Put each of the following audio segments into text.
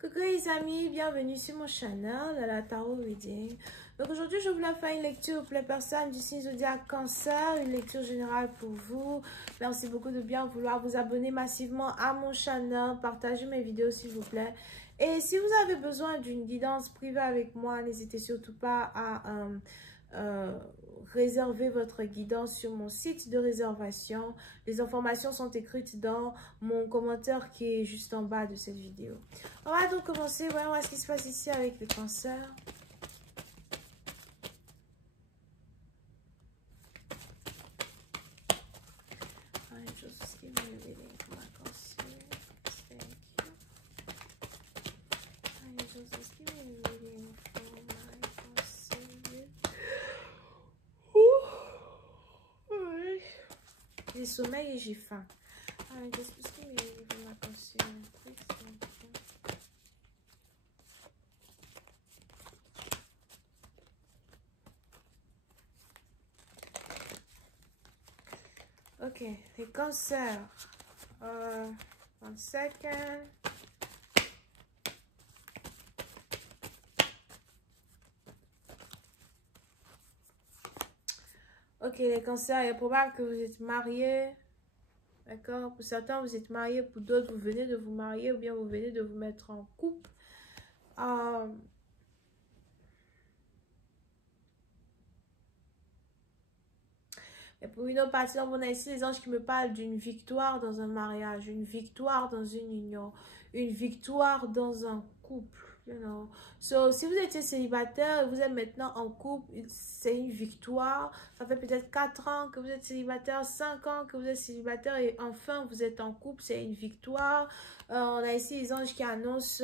Coucou les amis, bienvenue sur mon channel de la Tarot Reading. Donc aujourd'hui je voulais faire une lecture pour les personnes du signe zodiaque Cancer, une lecture générale pour vous. Merci beaucoup de bien vouloir vous abonner massivement à mon channel, partagez mes vidéos s'il vous plaît. Et si vous avez besoin d'une guidance privée avec moi, n'hésitez surtout pas à réserver votre guidance sur mon site de réservation. Les informations sont écrites dans mon commentaire qui est juste en bas de cette vidéo. On va donc commencer. Voyons ce qui se passe ici avec le cancer. J'ai sommeil et j'ai faim. Ok, les cancers. 1 second. Ok, les cancers, il est probable que vous êtes mariés. D'accord? Pour certains, vous êtes mariés. Pour d'autres, vous venez de vous marier ou bien vous venez de vous mettre en couple. Et pour une autre partie, on a ici les anges qui me parlent d'une victoire dans un mariage, une victoire dans une union, une victoire dans un couple. You know. So, si vous étiez célibataire et vous êtes maintenant en couple, c'est une victoire. Ça fait peut-être 4 ans que vous êtes célibataire, 5 ans que vous êtes célibataire et enfin vous êtes en couple, c'est une victoire. On a ici les anges qui annoncent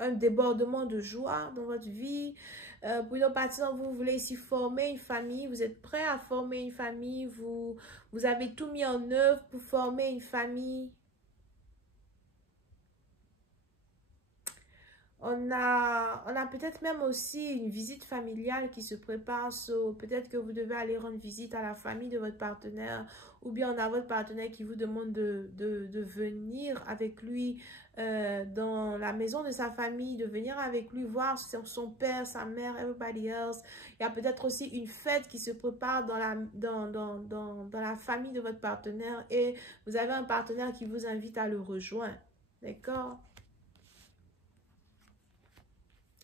un débordement de joie dans votre vie. Pour une autre partie, vous voulez ici former une famille, vous êtes prêt à former une famille, vous avez tout mis en œuvre pour former une famille. On a peut-être même aussi une visite familiale qui se prépare. Peut-être que vous devez aller rendre visite à la famille de votre partenaire. Ou bien on a votre partenaire qui vous demande de venir avec lui dans la maison de sa famille. De venir avec lui voir son père, sa mère, everybody else. Il y a peut-être aussi une fête qui se prépare dans la famille de votre partenaire. Et vous avez un partenaire qui vous invite à le rejoindre. D'accord?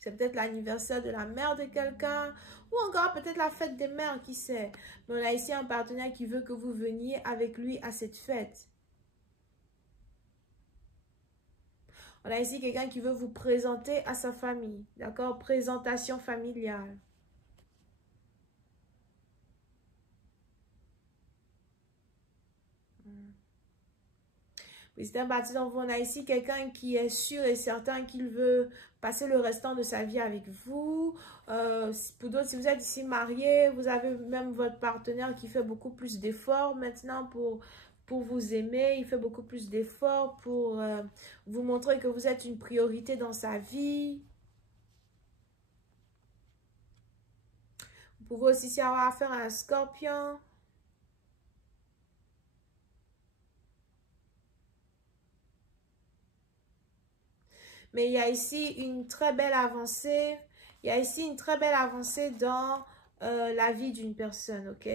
C'est peut-être l'anniversaire de la mère de quelqu'un. Ou encore peut-être la fête des mères, qui sait. Mais on a ici un partenaire qui veut que vous veniez avec lui à cette fête. On a ici quelqu'un qui veut vous présenter à sa famille. D'accord? Présentation familiale. Oui, c'est un parti d'enfant. On a ici quelqu'un qui est sûr et certain qu'il veut passer le restant de sa vie avec vous. Pour d'autres, si vous êtes ici marié, vous avez même votre partenaire qui fait beaucoup plus d'efforts maintenant pour vous aimer. Il fait beaucoup plus d'efforts pour vous montrer que vous êtes une priorité dans sa vie. Vous pouvez aussi avoir affaire à un scorpion. Mais il y a ici une très belle avancée. Il y a ici une très belle avancée dans la vie d'une personne, ok?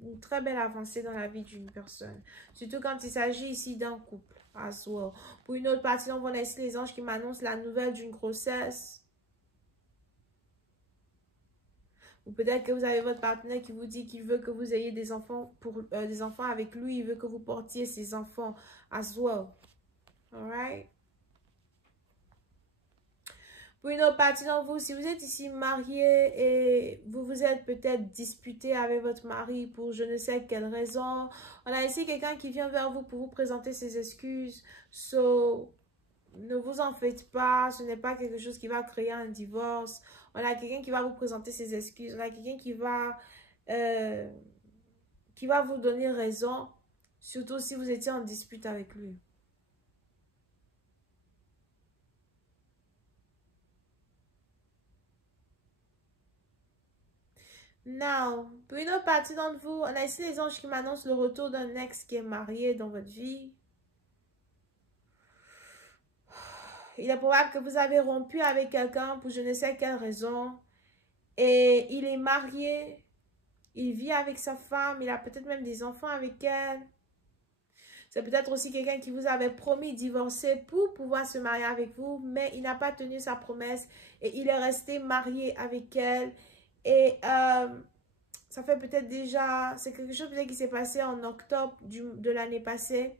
Une très belle avancée dans la vie d'une personne. Surtout quand il s'agit ici d'un couple. As well. Pour une autre partie, on a ici les anges qui m'annoncent la nouvelle d'une grossesse. Ou peut-être que vous avez votre partenaire qui vous dit qu'il veut que vous ayez des enfants, des enfants avec lui. Il veut que vous portiez ses enfants as well. Alright? Pour une autre partie d'entre vous, si vous êtes ici marié et vous vous êtes peut-être disputé avec votre mari pour je ne sais quelle raison, on a ici quelqu'un qui vient vers vous pour vous présenter ses excuses. So, ne vous en faites pas, ce n'est pas quelque chose qui va créer un divorce. On a quelqu'un qui va vous présenter ses excuses. On a quelqu'un qui va vous donner raison, surtout si vous étiez en dispute avec lui. Now, pour une autre partie d'entre vous, on a ici les anges qui m'annoncent le retour d'un ex qui est marié dans votre vie. Il est probable que vous avez rompu avec quelqu'un pour je ne sais quelle raison. Et il est marié. Il vit avec sa femme. Il a peut-être même des enfants avec elle. C'est peut-être aussi quelqu'un qui vous avait promis de divorcer pour pouvoir se marier avec vous. Mais il n'a pas tenu sa promesse. Et il est resté marié avec elle. Et ça fait peut-être déjà... C'est quelque chose peut-être qui s'est passé en octobre de l'année passée.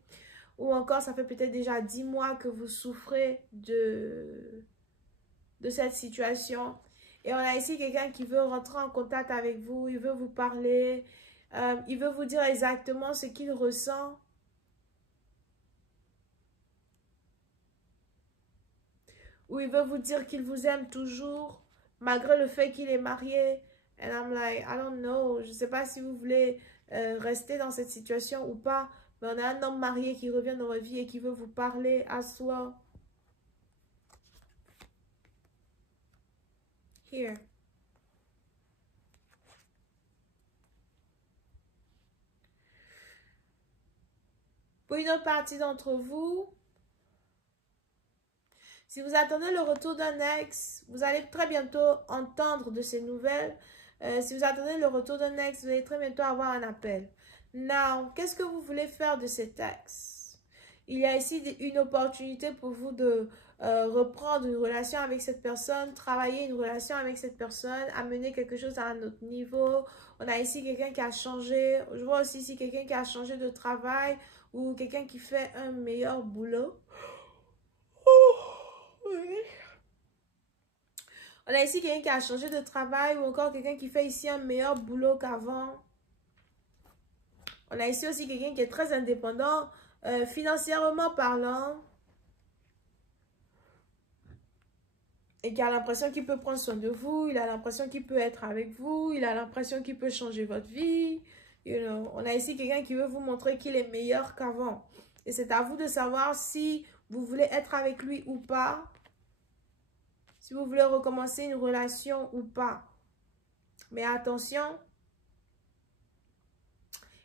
Ou encore, ça fait peut-être déjà 10 mois que vous souffrez de cette situation. Et on a ici quelqu'un qui veut rentrer en contact avec vous. Il veut vous parler. Il veut vous dire exactement ce qu'il ressent. Ou il veut vous dire qu'il vous aime toujours, malgré le fait qu'il est marié. And I'm like, I don't know. Je ne sais pas si vous voulez rester dans cette situation ou pas. Mais on a un homme marié qui revient dans votre vie et qui veut vous parler à soi. Here. Pour une autre partie d'entre vous, si vous attendez le retour d'un ex, vous allez très bientôt entendre de ces nouvelles. Si vous attendez le retour d'un ex, vous allez très bientôt avoir un appel. Now, qu'est-ce que vous voulez faire de cet ex? Il y a ici une opportunité pour vous de reprendre une relation avec cette personne, travailler une relation avec cette personne, amener quelque chose à un autre niveau. On a ici quelqu'un qui a changé. Je vois aussi ici quelqu'un qui a changé de travail ou quelqu'un qui fait un meilleur boulot. Oui. On a ici quelqu'un qui a changé de travail ou encore quelqu'un qui fait ici un meilleur boulot qu'avant. On a ici aussi quelqu'un qui est très indépendant, financièrement parlant. Et qui a l'impression qu'il peut prendre soin de vous. Il a l'impression qu'il peut être avec vous. Il a l'impression qu'il peut changer votre vie. You know. On a ici quelqu'un qui veut vous montrer qu'il est meilleur qu'avant. Et c'est à vous de savoir si vous voulez être avec lui ou pas. Si vous voulez recommencer une relation ou pas. Mais attention,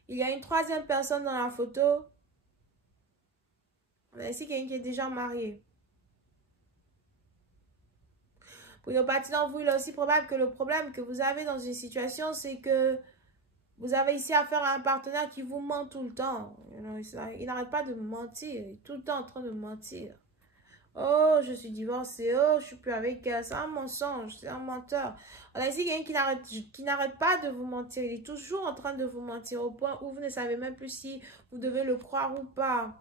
il y a une troisième personne dans la photo. On a ici quelqu'un qui est déjà marié. Pour une partie d'entre vous, il est aussi probable que le problème que vous avez dans une situation, c'est que vous avez ici affaire à un partenaire qui vous ment tout le temps. Il n'arrête pas de mentir. Il est tout le temps en train de mentir. Oh, je suis divorcée. Oh, je suis plus avec elle. C'est un mensonge. C'est un menteur. On a ici quelqu'un qui n'arrête pas de vous mentir. Il est toujours en train de vous mentir au point où vous ne savez même plus si vous devez le croire ou pas.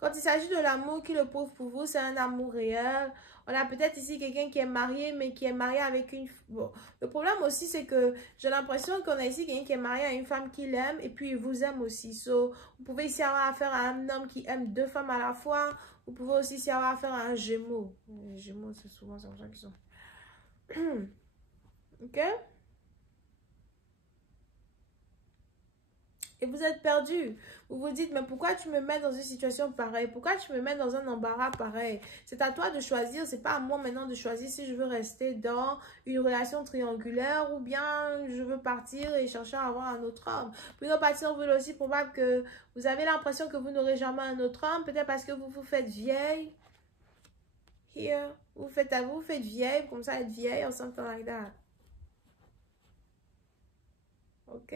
Quand il s'agit de l'amour qu'il éprouve pour vous, c'est un amour réel. On a peut-être ici quelqu'un qui est marié, mais qui est marié avec une... Bon, le problème aussi, c'est que j'ai l'impression qu'on a ici quelqu'un qui est marié à une femme qu'il aime et puis il vous aime aussi. So, vous pouvez ici avoir affaire à un homme qui aime deux femmes à la fois. Vous pouvez aussi ici avoir affaire à un gémeau. Les gémeaux, c'est souvent ces gens qui sont... Ok? Et vous êtes perdu. Vous vous dites, mais pourquoi tu me mets dans une situation pareille? Pourquoi tu me mets dans un embarras pareil? C'est à toi de choisir. C'est pas à moi maintenant de choisir si je veux rester dans une relation triangulaire ou bien je veux partir et chercher à avoir un autre homme. Pour une partie, on veut aussi probable que vous avez l'impression que vous n'aurez jamais un autre homme. Peut-être parce que vous vous faites vieille. Here. Vous faites vieille, comme ça, être vieille or something like that. Ok?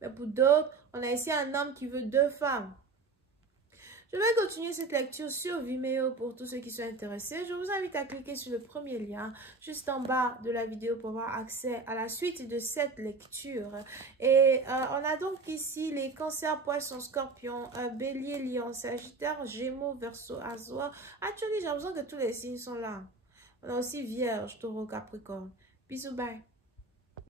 Mais pour d'autres, on a ici un homme qui veut deux femmes. Je vais continuer cette lecture sur Vimeo pour tous ceux qui sont intéressés. Je vous invite à cliquer sur le premier lien juste en bas de la vidéo pour avoir accès à la suite de cette lecture. Et on a donc ici les cancers, poissons, scorpions, bélier, lion, sagittaire, gémeaux, verseau, assoir. Actuellement, j'ai l'impression que tous les signes sont là. On a aussi vierge, taureau, capricorne. Bisous, bye.